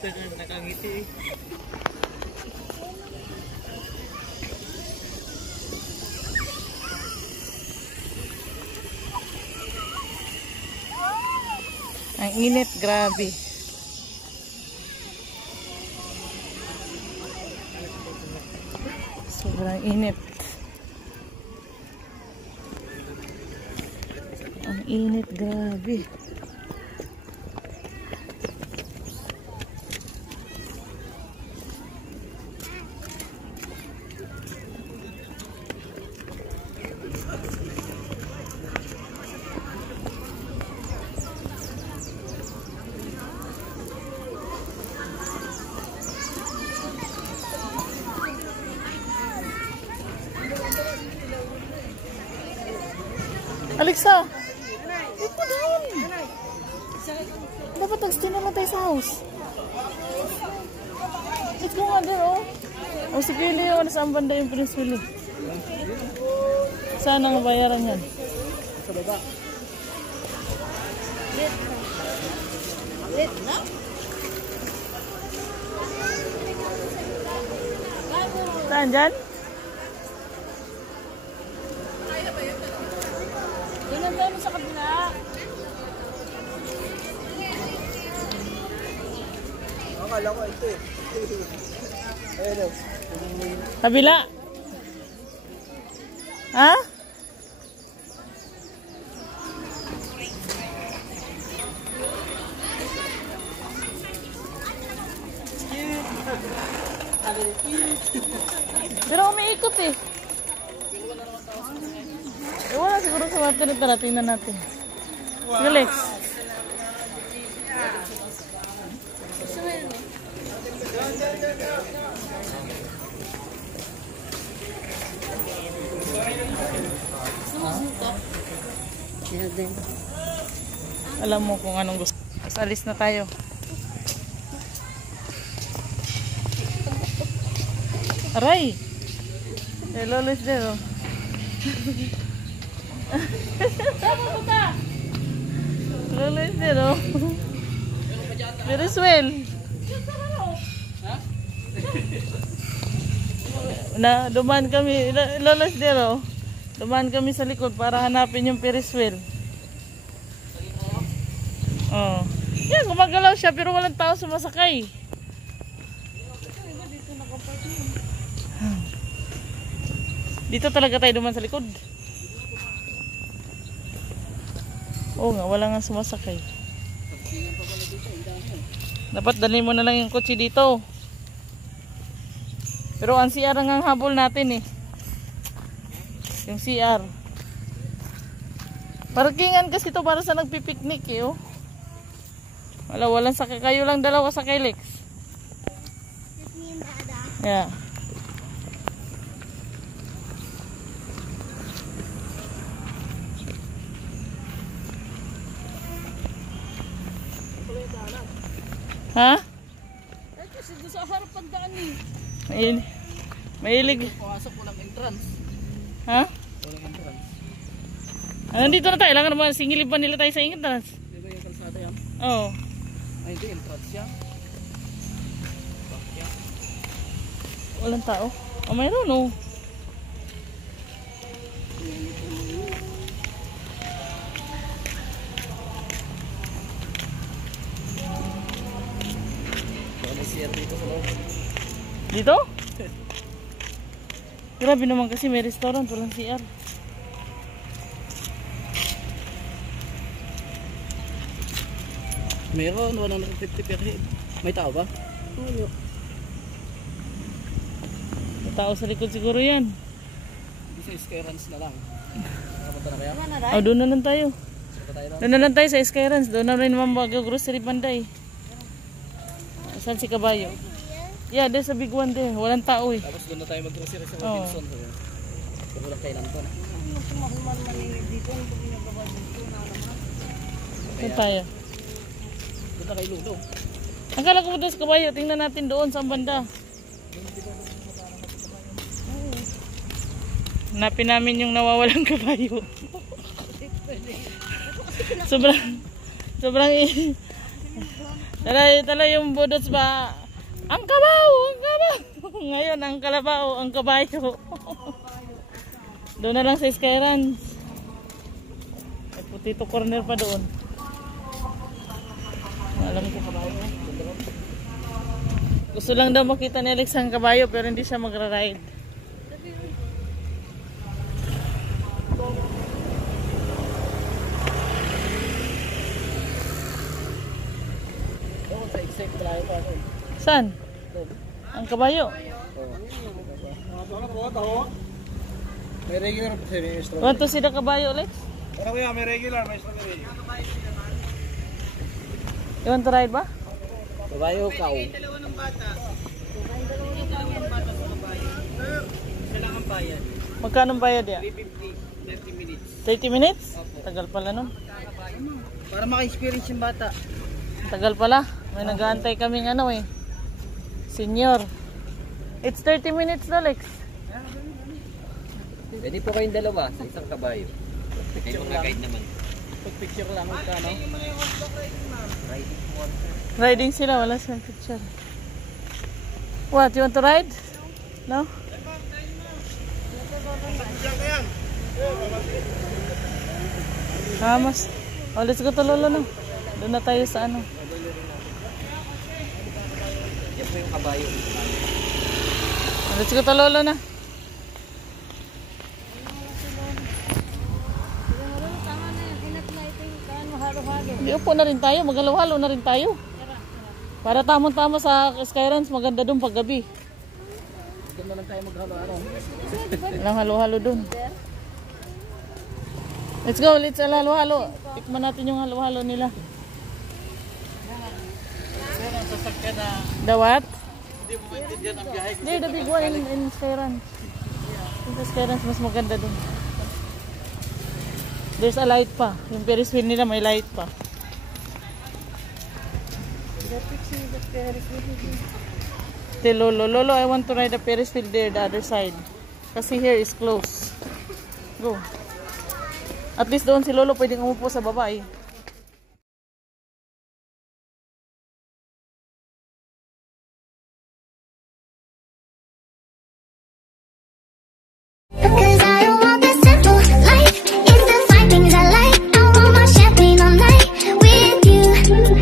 Basta nakangiti eh. Ang init, grabe. Sobrang init. Ang init, grabe. Alexa! Ito doon! Dapat nag-stay na lang tayo sa house. Let's go nga doon, oh. O si Pili, oh. Nasaan banda yung Prince Willie? Saan ang bayaran yan? Sa baba. Lit na? Saan dyan? Yun ang tayo sa kabila. Akala ko ito eh. Ayun o. Kabila? Ha? Pero umiikot eh. Wala siguro sa mga tinitara. Tingnan natin. Sige, Lex. Alam mo kung anong gusto. Alis na tayo. Aray! Lolo is there, oh. Lolo is there, oh. Very swell. Na, dumaan kami. Lolo is there, oh. Dumaan kami sa likod para hanapin yung Ferris wheel. Oh. Yan, gumagalaw siya pero walang tao sumasakay. Dito talaga tayo duman sa likod. Oo nga, wala nga sumasakay. Dapat dalhin mo na lang yung kotse dito. Pero ang CR ang habol natin eh. Yung CR. Parkingan kasi ito para sa nagpipiknik eh, oh. Walang sakay. Kayo lang dalawa sakay, Lex. Yeah. Ha? Kasi doon sa harap ang daan eh. Mahilig. Pumasok ko lang entrance. Ha? Walang entrance. Nandito na tayo. Langan naman singilib ba nila tayo sa entrance? Di ba yung kalsada yan? Oo. Ay hindi, entrance yan. Walang tao. Oh, mayroon oh. Dito sa loob. Dito? Grabe naman kasi may restaurant, walang CR. Meron, 150 per head. May tao ba? Ano? May tao sa likod siguro yan. Hindi sa Skyruns na lang. Nakapunta na kaya? Oh, doon na lang tayo. Punta tayo lang. Doon na lang tayo sa Skyruns. Doon na rin naman mag-grocery banday. Saan si Kabayo? Yeah, there's a big one there. Walang tao eh. Tapos doon na tayo mag-grocery sa Oo. Robinson. Kung walang kailan to. Doon tayo. Punta kay Lulo. Akala ko mo doon sa Kabayo. Tingnan natin doon sa banda. Hanapin namin yung nawawalang kabayo. sobrang Tala yung budots ba? Ang kabaw! Ang kabaw! Ngayon, ang kalabaw, ang kabayo. Doon na lang sa Skylands. May Potato Corner pa doon. Alam ko kabayo. Gusto lang daw makita ni Alex ang kabayo pero hindi siya magra-ride. Saan? Ang kabayo. May regular pa siya, may strawberry. Want to see the kabayo, Alex? Ano kuya, may regular, may strawberry. You want to ride ba? Kabayo, kao. Magkano ang bayad ya? 30 minutes. 30 minutes? Tagal pala nun. Para maka-experience yung bata. Tagal pala. May nag-aantay kaming ano eh. Senior. It's 30 minutes, Alex. Pwede po kayong dalawa sa isang kabayo. Kayo mga guide naman. Pag-picture lang magkano. Riding sila, wala silang picture. What, you want to ride? No? Mas. Oh, let's go to Lolo na. Doon na tayo sa ano. Yan po yung kabayo. Let's go to Lolo na. Hindi, upo na rin tayo. Maghalo-halo na rin tayo. Para tamang-tama sa Skylands, maganda doon pag gabi. Doon na lang tayo maghalo-halo. Walang halo-halo doon. Let's go, let's halo-halo. Tikman natin yung halo-halo nila. The what? Hindi mo maintindihan ang biyahe. Hindi, the big one in Skylands. Sa Skylands, mas maganda doon. There's a light pa. Yung Ferris wheel nila may light pa. Lolo, I want to ride the Ferris wheel there, the other side. Kasi here is closed. Go. At least doon si Lolo pwedeng umupo sa baba eh.